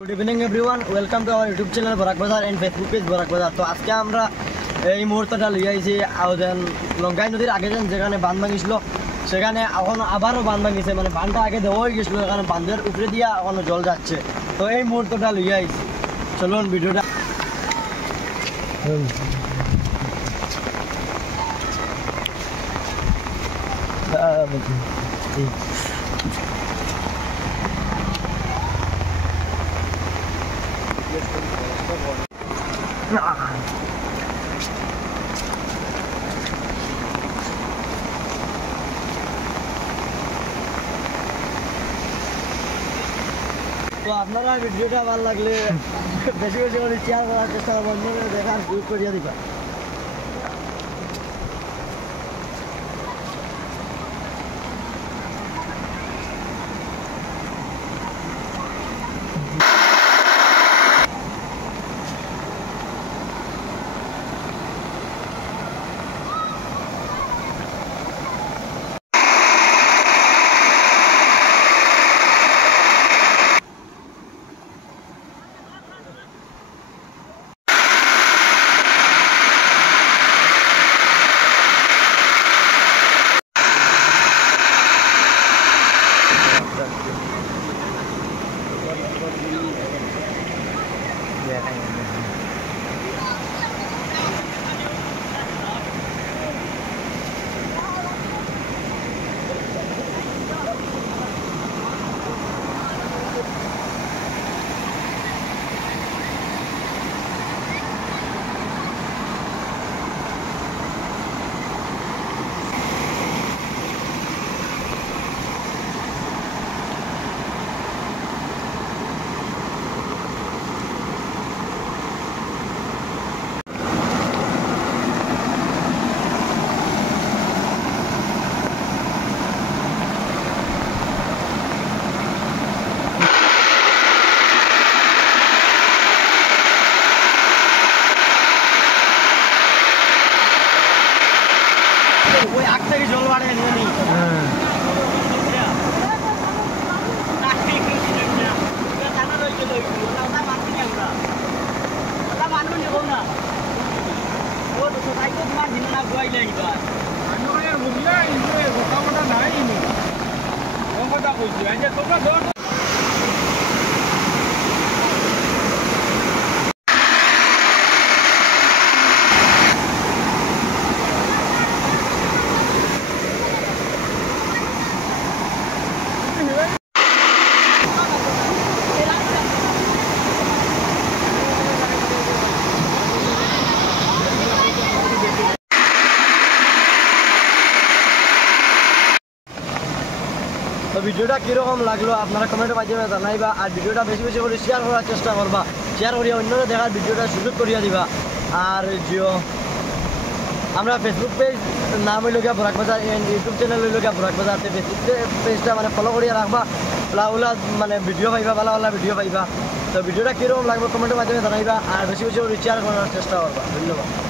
Good evening everyone welcome to our YouTube channel Barak Bazaar and Facebook page Barak Bazaar. तो आज के আমরা এই মুহূর্তটা লই আইছি আউদেন লঙ্কাই নদীর আগে যেখানে বাঁধ ভাঙিছিল সেখানে এখন আবারও বাঁধ ভাঙিছে, মানে বাঁধটা আগে দেওয়া হয়ে গেছিল, এখানে বাঁধের উপরে দিয়া এখনো জল যাচ্ছে। তো এই মুহূর্তটা লই আইছি, চলুন ভিডিওটা। তো আপনারা ভিডিওটা ভালো লাগলে বেশি বেশি করে শেয়ার করার চেষ্টা করবেন, দেখার ভিউ করিয়া দিবা। ওই আগ থেকে জল বাড়ে নিয়ে নি তো ভিডিওটা কীরকম লাগলো আপনারা কমেন্টের মাধ্যমে জানাইবা, আর ভিডিওটা বেশি বেশি করে শেয়ার করার চেষ্টা করবা, শেয়ার করিয়া অন্যরা দেখার ভিডিওটা সুযোগ করিয়া দিবা। আর জিও আমরা ফেসবুক পেজ নাম হইল গিয়া বরাক বাজার এন্ড ইউটিউব চ্যানেল হইল গিয়া বরাক বাজার। ফেসবুক পেজটা মানে ফলো করিয়া রাখবা, ওলা মানে ভিডিও পাইবা, ভালো ভালো ভিডিও পাইবা। তো ভিডিওটা কীরকম লাগবে কমেন্টের মাধ্যমে জানাইবা, আর বেশি বেশি করে শেয়ার করার চেষ্টা করবা। ধন্যবাদ।